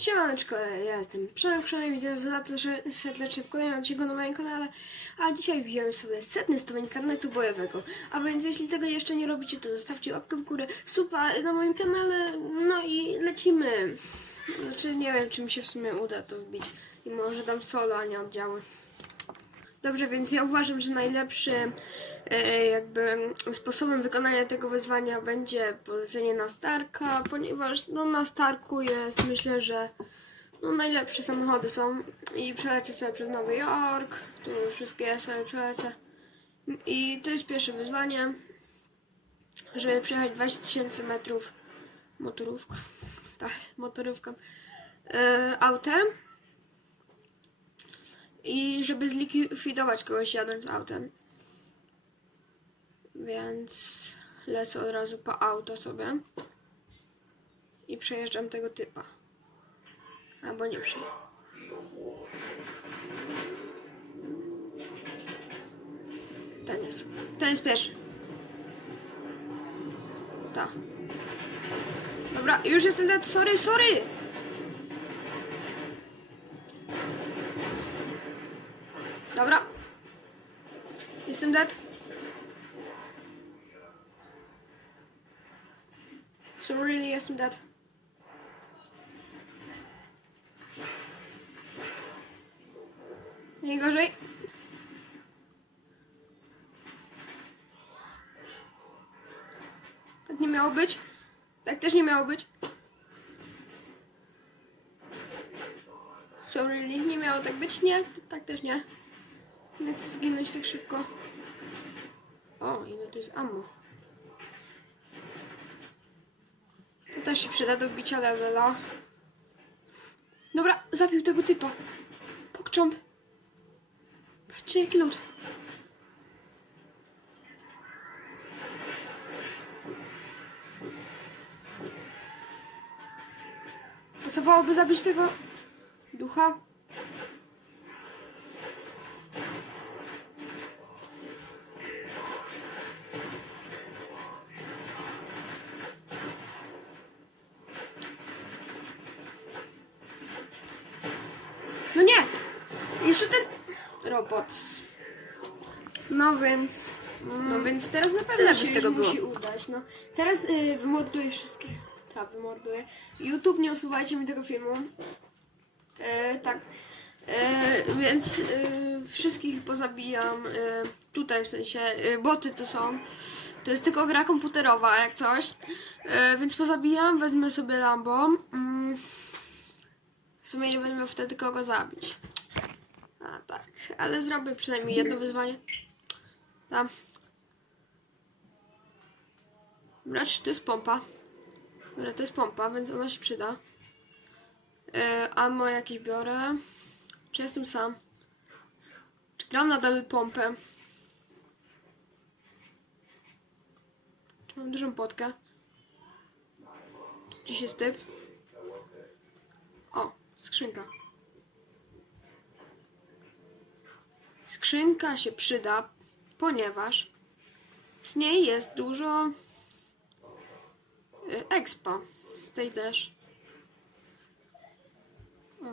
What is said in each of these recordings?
Siemaneczko, ja jestem Przemek Przemek, witam serdecznie w kolejnym odcinku na moim kanale, a dzisiaj wziąłem sobie setny stopień karnetu bojowego, a więc jeśli tego jeszcze nie robicie, to zostawcie łapkę w górę, suba na moim kanale, no i lecimy. Znaczy nie wiem, czy mi się w sumie uda to wbić i może dam solo, a nie oddziały. Dobrze, więc ja uważam, że najlepszym e, jakby sposobem wykonania tego wyzwania będzie polecenie na Starka, ponieważ no, na Starku jest myślę, że no, najlepsze samochody są i przelecę sobie przez Nowy Jork, tu wszystkie sobie przelecę. I to jest pierwsze wyzwanie, żeby przejechać 20 tysięcy metrów motorówką, tak, motorówką, e, autem i żeby zlikwidować kogoś jadąc autem. Więc lecę od razu po auto sobie i przejeżdżam tego typa. Albo nie przejeżdżam. Ten jest. Ten jest pierwszy. Ta. Dobra, już jestem dead. Sorry, sorry! Dobra. Jestem dead. So really jestem dead. Najgorzej. Tak nie miało być. Tak też nie miało być. So really nie miało tak być. Nie, tak też nie. Jak chcę zginąć tak szybko? O, ile tu jest ammo. To też się przyda do bicia levela. Dobra, zabił tego typa. Pokcząp. Patrzcie, jaki lód. Pasowałoby zabić tego ducha. Robot. No więc. No więc teraz na pewno się się z tego już było. musi udać. No. Teraz y, wymorduję wszystkich. Tak, wymorduję. YouTube nie usuwajcie mi tego filmu. E, tak. E, więc y, wszystkich pozabijam. Y, tutaj w sensie y, boty to są. To jest tylko gra komputerowa, jak coś. E, więc pozabijam, wezmę sobie Lambo. Mm. W sumie nie będę miał wtedy kogo zabić. Tak, ale zrobię przynajmniej jedno wyzwanie. Tam. Czy to jest pompa? Dobra, to jest pompa, więc ona się przyda. Yy, ammo jakieś biorę. Czy jestem sam? Czy gram nadal pompę? Czy mam dużą potkę? Gdzieś jest typ? O, skrzynka. Skrzynka się przyda, ponieważ z niej jest dużo expa. Z tej też.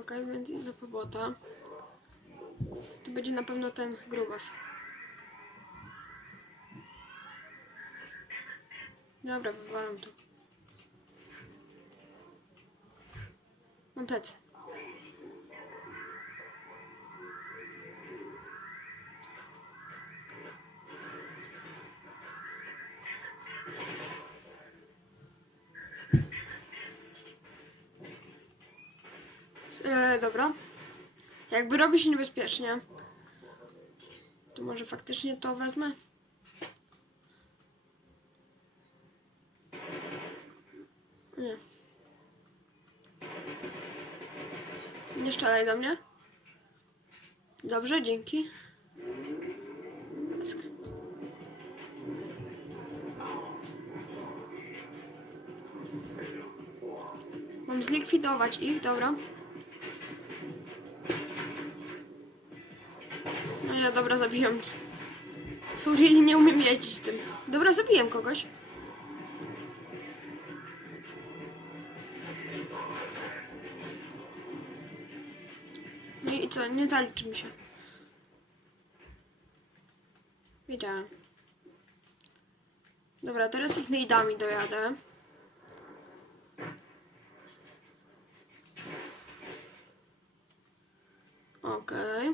Okej, więc idę po bota. To będzie na pewno ten grubas. Dobra, wywalam tu. Mam plecy. E, dobra. Jakby robi się niebezpiecznie, to może faktycznie to wezmę? Nie. Nie szczelaj do mnie. Dobrze, dzięki. Mam zlikwidować ich, dobra. No ja dobra, zabiłem. Sorry, nie umiem jeździć tym. Dobra, zabiłem kogoś. i co, nie zaliczy mi się. Wiedziałem. Dobra, teraz ich nejdami dojadę. Okej.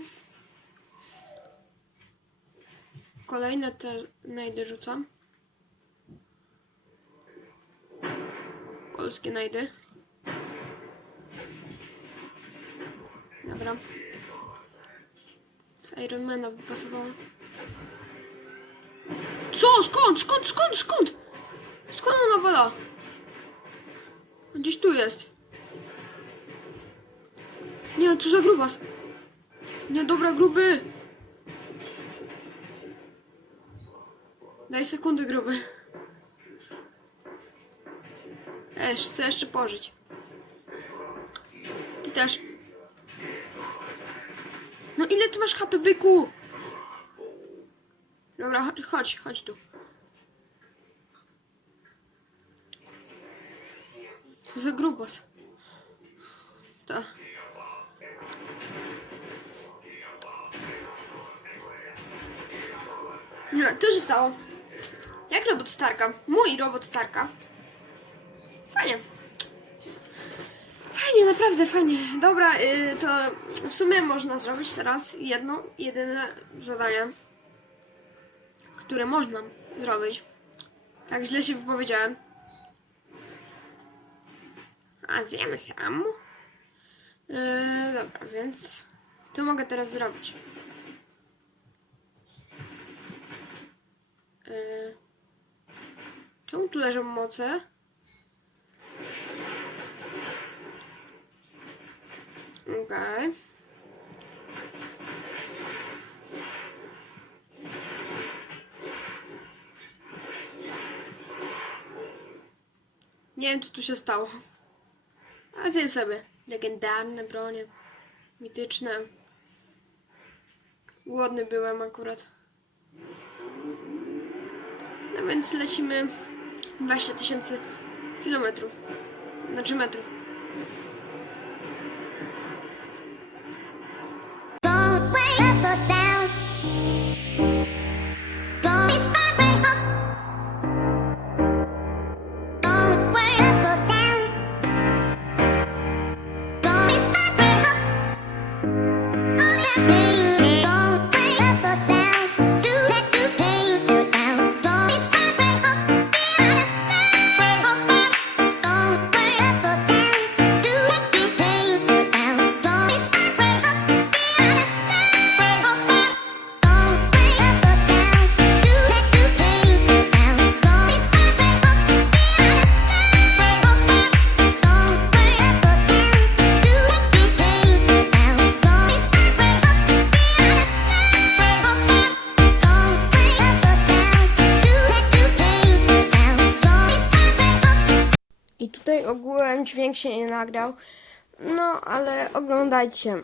Kolejne te najdy rzucam. Polskie najdy. Dobra. Z Ironmana wypasowało. Co? Skąd? Skąd? Skąd? Skąd? Skąd ona wala? Gdzieś tu jest. Nie, co za grubas. Nie, dobra, gruby. Daj sekundy, gruby. Esz, chcę jeszcze pożyć. Ty też. No ile ty masz HP, byku? Dobra, cho- chodź, chodź tu. Co za grubas. Ta. Nie, co się stało? Jak robot Starka? Mój robot Starka. Fajnie. Fajnie, naprawdę fajnie. Dobra, y, to w sumie można zrobić teraz jedno, jedyne zadanie, które można zrobić. Tak źle się wypowiedziałem. A zjemy sam. Yy, dobra, więc co mogę teraz zrobić? Yy, czemu tu leżą moce? Okej. Nie wiem, co tu się stało. A zjem sobie. Legendarne bronie. Mityczne. Głodny byłem akurat. No więc lecimy 20 tysięcy kilometrów. Znaczy metrów. Ogółem dźwięk się nie nagrał. No, ale oglądajcie.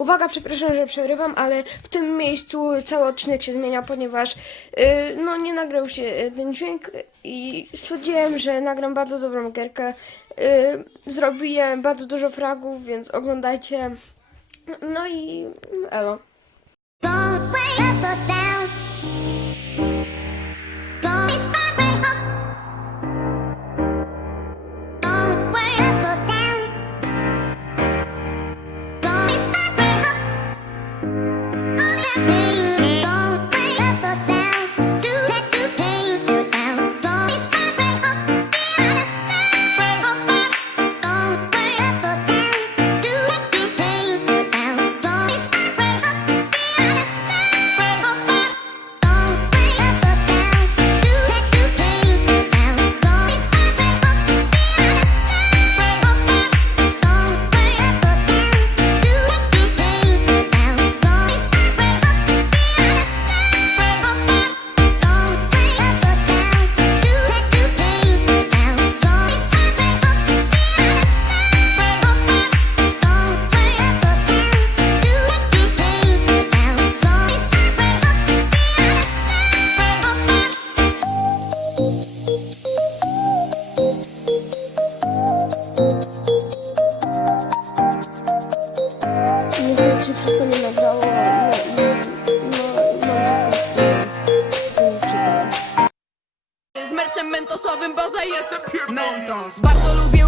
Uwaga, przepraszam, że przerywam, ale w tym miejscu cały odcinek się zmienia, ponieważ yy, no nie nagrał się y, ten dźwięk i stwierdziłem, że nagram bardzo dobrą gierkę. Yy, zrobiłem bardzo dużo fragów, więc oglądajcie. No i elo. Bardzo lubię